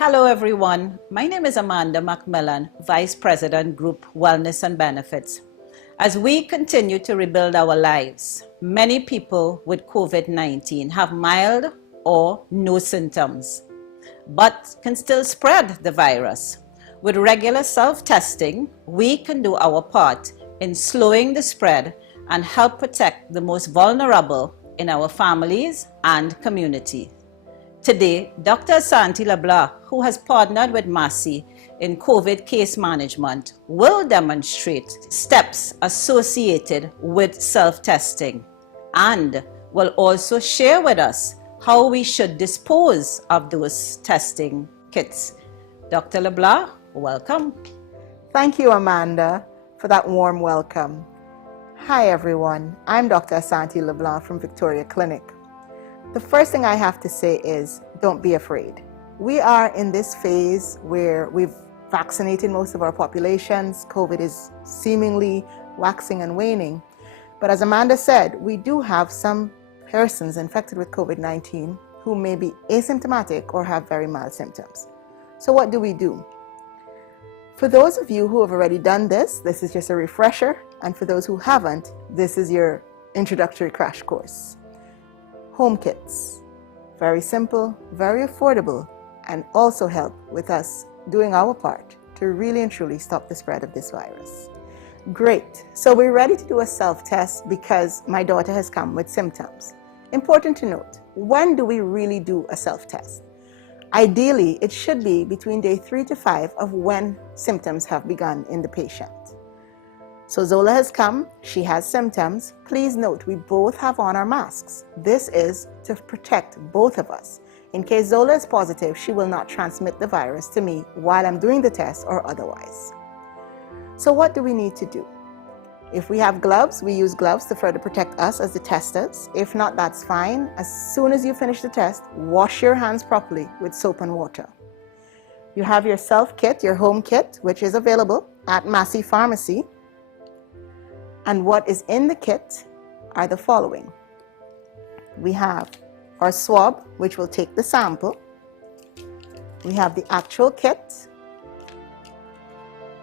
Hello everyone, my name is Amanda McMillan, Vice President Group Wellness and Benefits. As we continue to rebuild our lives, many people with COVID-19 have mild or no symptoms, but can still spread the virus. With regular self-testing, we can do our part in slowing the spread and help protect the most vulnerable in our families and community. Today, Dr. Santi LeBlanc, who has partnered with Massey in COVID case management, will demonstrate steps associated with self-testing and will also share with us how we should dispose of those testing kits. Dr. LeBlanc, welcome. Thank you, Amanda, for that warm welcome. Hi, everyone. I'm Dr. Santi LeBlanc from Victoria Clinic. The first thing I have to say is don't be afraid. We are in this phase where we've vaccinated most of our populations. COVID is seemingly waxing and waning. But as Amanda said, we do have some persons infected with COVID-19 who may be asymptomatic or have very mild symptoms. So what do we do? For those of you who have already done this is just a refresher. And for those who haven't, this is your introductory crash course. Home kits, very simple, very affordable, and also help with us doing our part to really and truly stop the spread of this virus. Great, so we're ready to do a self-test because my daughter has come with symptoms. Important to note, when do we really do a self-test? Ideally, it should be between day 3 to 5 of when symptoms have begun in the patient. So Zola has come, she has symptoms. Please note, we both have on our masks. This is to protect both of us. In case Zola is positive, she will not transmit the virus to me while I'm doing the test or otherwise. So what do we need to do? If we have gloves, we use gloves to further protect us as the testers. If not, that's fine. As soon as you finish the test, wash your hands properly with soap and water. You have your self-kit, your home kit, which is available at Massey Pharmacy. And what is in the kit are the following. We have our swab, which will take the sample. We have the actual kit.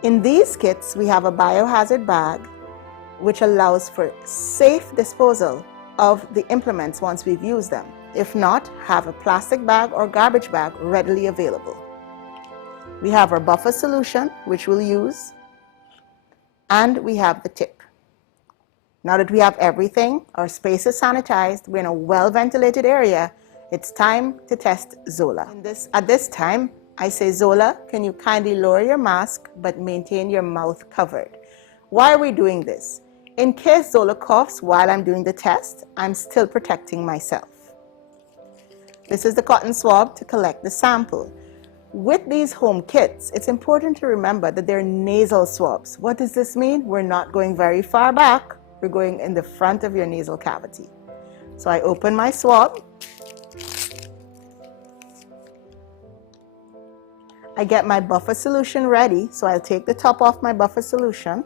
In these kits, we have a biohazard bag, which allows for safe disposal of the implements once we've used them. If not, have a plastic bag or garbage bag readily available. We have our buffer solution, which we'll use, and we have the tip. Now that we have everything, our space is sanitized, we're in a well-ventilated area, it's time to test Zola. At this time, I say, Zola, can you kindly lower your mask but maintain your mouth covered? Why are we doing this? In case Zola coughs while I'm doing the test, I'm still protecting myself. This is the cotton swab to collect the sample. With these home kits, it's important to remember that they're nasal swabs. What does this mean? We're not going very far back. We're going in the front of your nasal cavity. So I open my swab. I get my buffer solution ready. So I'll take the top off my buffer solution,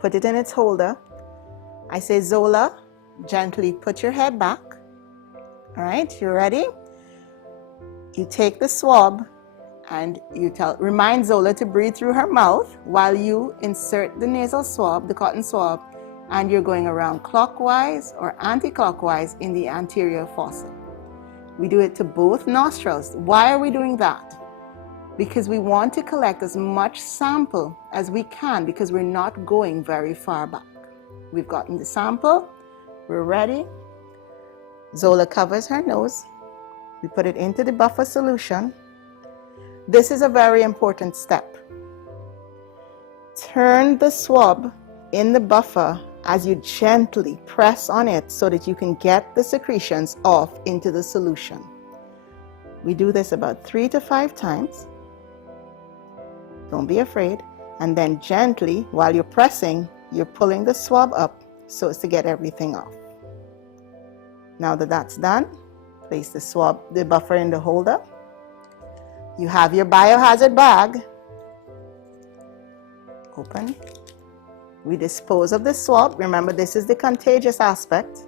put it in its holder. I say, Zola, gently put your head back. All right, you ready? You take the swab and you remind Zola to breathe through her mouth while you insert the nasal swab, the cotton swab, and you're going around clockwise or anti-clockwise in the anterior fossa. We do it to both nostrils. Why are we doing that? Because we want to collect as much sample as we can because we're not going very far back. We've gotten the sample, we're ready. Zola covers her nose. We put it into the buffer solution. This is a very important step. Turn the swab in the buffer as you gently press on it so that you can get the secretions off into the solution. We do this about 3 to 5 times. Don't be afraid. And then gently, while you're pressing, you're pulling the swab up so as to get everything off. Now that that's done, place the buffer in the holder. You have your biohazard bag. Open. We dispose of the swab. Remember, this is the contagious aspect.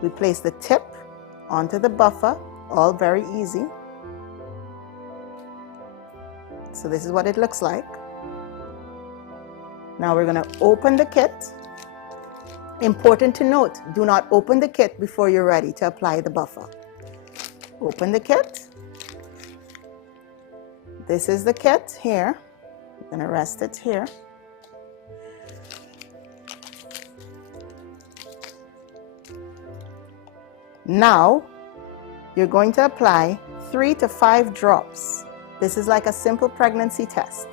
We place the tip onto the buffer, all very easy. So this is what it looks like. Now we're going to open the kit. Important to note, do not open the kit before you're ready to apply the buffer. Open the kit. This is the kit here. I'm going to rest it here. Now you're going to apply 3 to 5 drops. This is like a simple pregnancy test.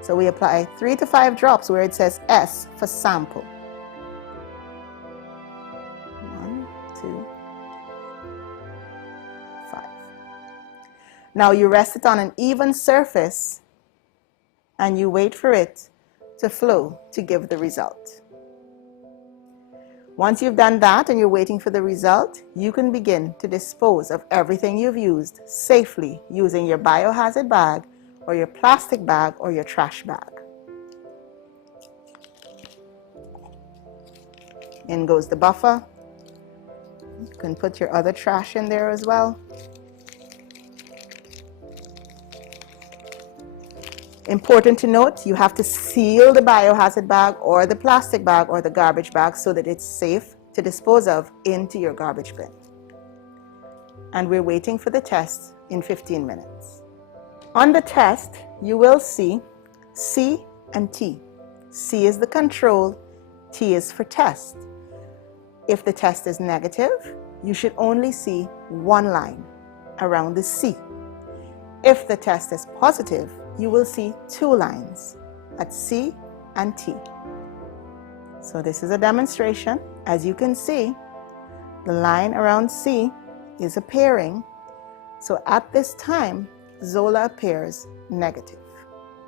So we apply 3 to 5 drops where it says S for sample. 1, 2, 5. Now you rest it on an even surface and you wait for it to flow to give the result. Once you've done that and you're waiting for the result, you can begin to dispose of everything you've used safely using your biohazard bag or your plastic bag or your trash bag. In goes the buffer. You can put your other trash in there as well. Important to note, you have to seal the biohazard bag or the plastic bag or the garbage bag so that it's safe to dispose of into your garbage bin. And we're waiting for the test in 15 minutes. On the test, you will see C and T. C is the control, T is for test. If the test is negative, you should only see one line around the C. If the test is positive, you will see 2 lines at C and T. So this is a demonstration. As you can see, the line around C is appearing. So at this time, Zola appears negative.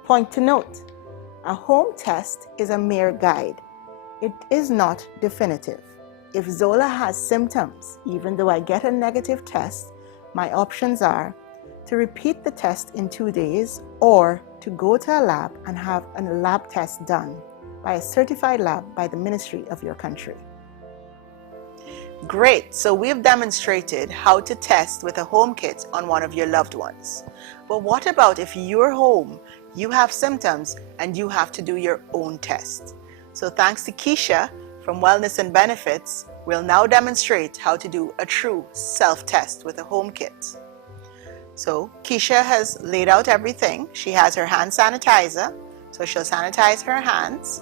Point to note, a home test is a mere guide. It is not definitive. If Zola has symptoms, even though I get a negative test, my options are to repeat the test in 2 days or to go to a lab and have a lab test done by a certified lab by the ministry of your country. Great, so we've demonstrated how to test with a home kit on one of your loved ones. But what about if you're home, you have symptoms, and you have to do your own test? So thanks to Keisha from Wellness and Benefits, we'll now demonstrate how to do a true self-test with a home kit. So Keisha has laid out everything. She has her hand sanitizer, so she'll sanitize her hands.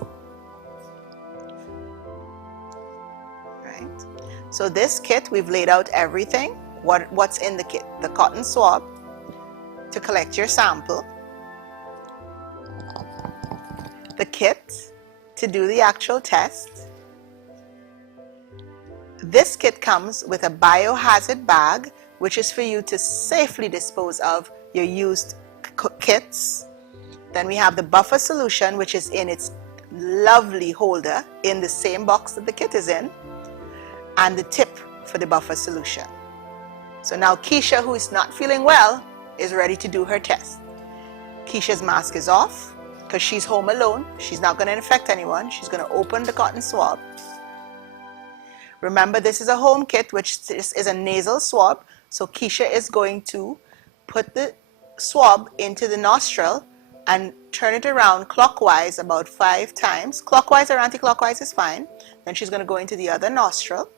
Right. So this kit, we've laid out everything, what's in the kit. The cotton swab to collect your sample. The kit to do the actual test. This kit comes with a biohazard bag, which is for you to safely dispose of your used kits. Then we have the buffer solution, which is in its lovely holder in the same box that the kit is in, and the tip for the buffer solution. So now Keisha, who is not feeling well, is ready to do her test. Keisha's mask is off because she's home alone. She's not going to infect anyone. She's going to open the cotton swab. Remember, this is a home kit, which is a nasal swab. So Keisha is going to put the swab into the nostril and turn it around clockwise about 5 times. Clockwise or anti-clockwise is fine. Then she's going to go into the other nostril.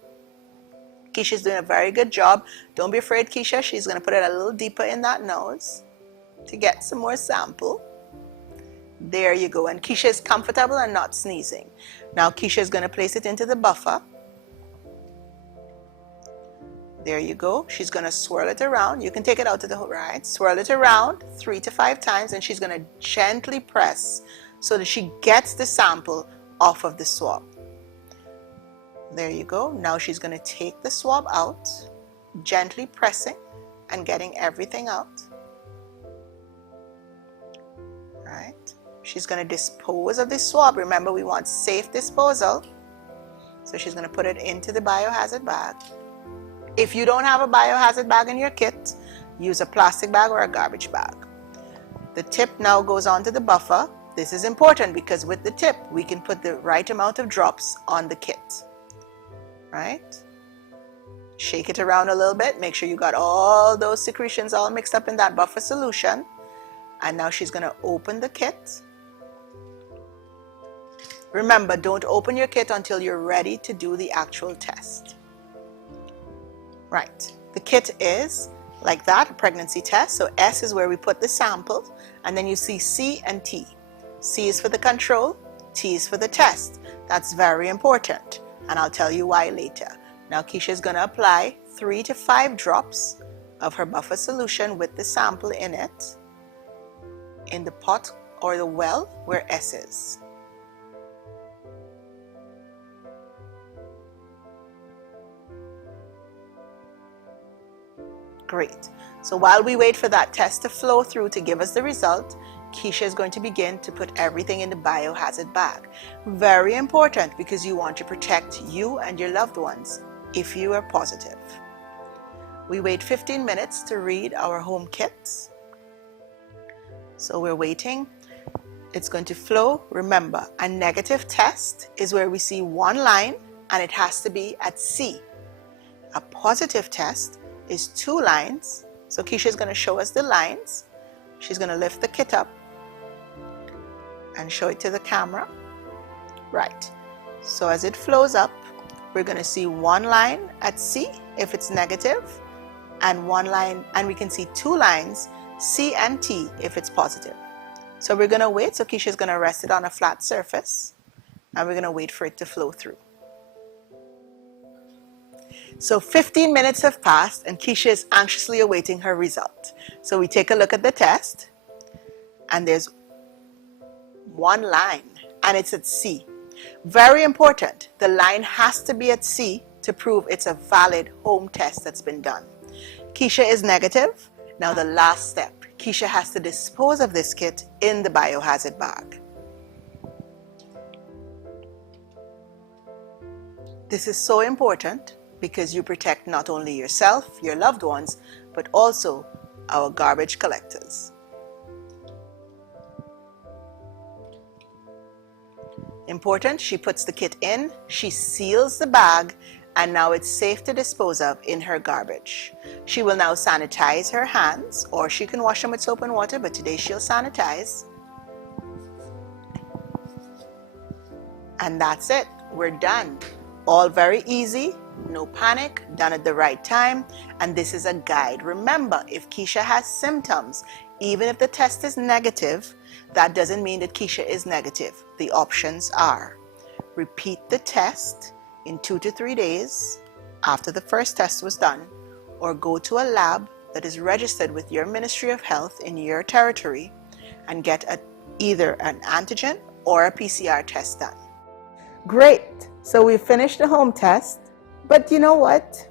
Keisha's doing a very good job. Don't be afraid, Keisha. She's going to put it a little deeper in that nose to get some more sample. There you go. And Keisha is comfortable and not sneezing. Now Keisha is going to place it into the buffer. There you go. She's going to swirl it around. You can take it out to the right. Swirl it around 3 to 5 times, and she's going to gently press so that she gets the sample off of the swab. There you go. Now she's going to take the swab out, gently pressing and getting everything out. Right. She's going to dispose of the swab. Remember, we want safe disposal. So she's going to put it into the biohazard bag. If you don't have a biohazard bag in your kit, use a plastic bag or a garbage bag. The tip now goes onto the buffer. This is important because with the tip, we can put the right amount of drops on the kit. Right? Shake it around a little bit. Make sure you got all those secretions all mixed up in that buffer solution. And now she's going to open the kit. Remember, don't open your kit until you're ready to do the actual test. Right. The kit is like that, a pregnancy test. So S is where we put the sample, and then you see C and T. C is for the control, T is for the test. That's very important, and I'll tell you why later. Now Keisha is going to apply 3 to 5 drops of her buffer solution with the sample in it, in the pot or the well where S is. Great. So while we wait for that test to flow through to give us the result, Keisha is going to begin to put everything in the biohazard bag. Very important, because you want to protect you and your loved ones if you are positive. We wait 15 minutes to read our home kits. So we're waiting. It's going to flow. Remember, a negative test is where we see one line and it has to be at C. A positive test is 2 lines. So Keisha is going to show us the lines. She's going to lift the kit up and show it to the camera. Right. So as it flows up, we're going to see one line at C if it's negative, and one line, and we can see 2 lines, C and T, if it's positive. So we're going to wait. So Keisha is going to rest it on a flat surface, and we're going to wait for it to flow through. So 15 minutes have passed and Keisha is anxiously awaiting her result. So we take a look at the test, and there's one line and it's at C. Very important, the line has to be at C to prove it's a valid home test that's been done. Keisha is negative. Now the last step, Keisha has to dispose of this kit in the biohazard bag. This is so important because you protect not only yourself, your loved ones, but also our garbage collectors. Important, she puts the kit in, she seals the bag, and now it's safe to dispose of in her garbage. She will now sanitize her hands, or she can wash them with soap and water, but today she'll sanitize. And that's it, we're done. All very easy. No panic, done at the right time, and this is a guide. Remember, if Keisha has symptoms, even if the test is negative, that doesn't mean that Keisha is negative. The options are: repeat the test in 2 to 3 days after the first test was done, or go to a lab that is registered with your Ministry of Health in your territory and get either an antigen or a PCR test done. Great. So we've finished the home test. But you know what?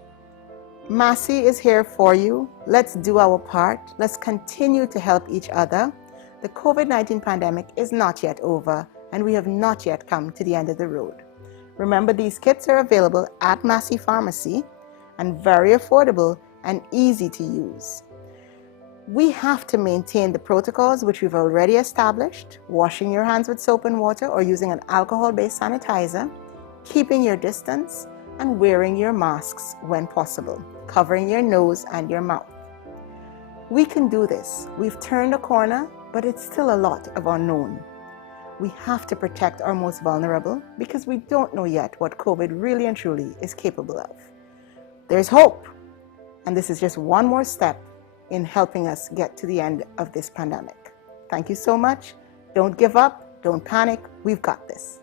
Massey is here for you. Let's do our part. Let's continue to help each other. The COVID-19 pandemic is not yet over, and we have not yet come to the end of the road. Remember, these kits are available at Massey Pharmacy and very affordable and easy to use. We have to maintain the protocols which we've already established: washing your hands with soap and water or using an alcohol-based sanitizer, keeping your distance, and wearing your masks when possible, covering your nose and your mouth. We can do this. We've turned a corner, but it's still a lot of unknown. We have to protect our most vulnerable because we don't know yet what COVID really and truly is capable of. There's hope, and this is just one more step in helping us get to the end of this pandemic. Thank you so much. Don't give up. Don't panic. We've got this.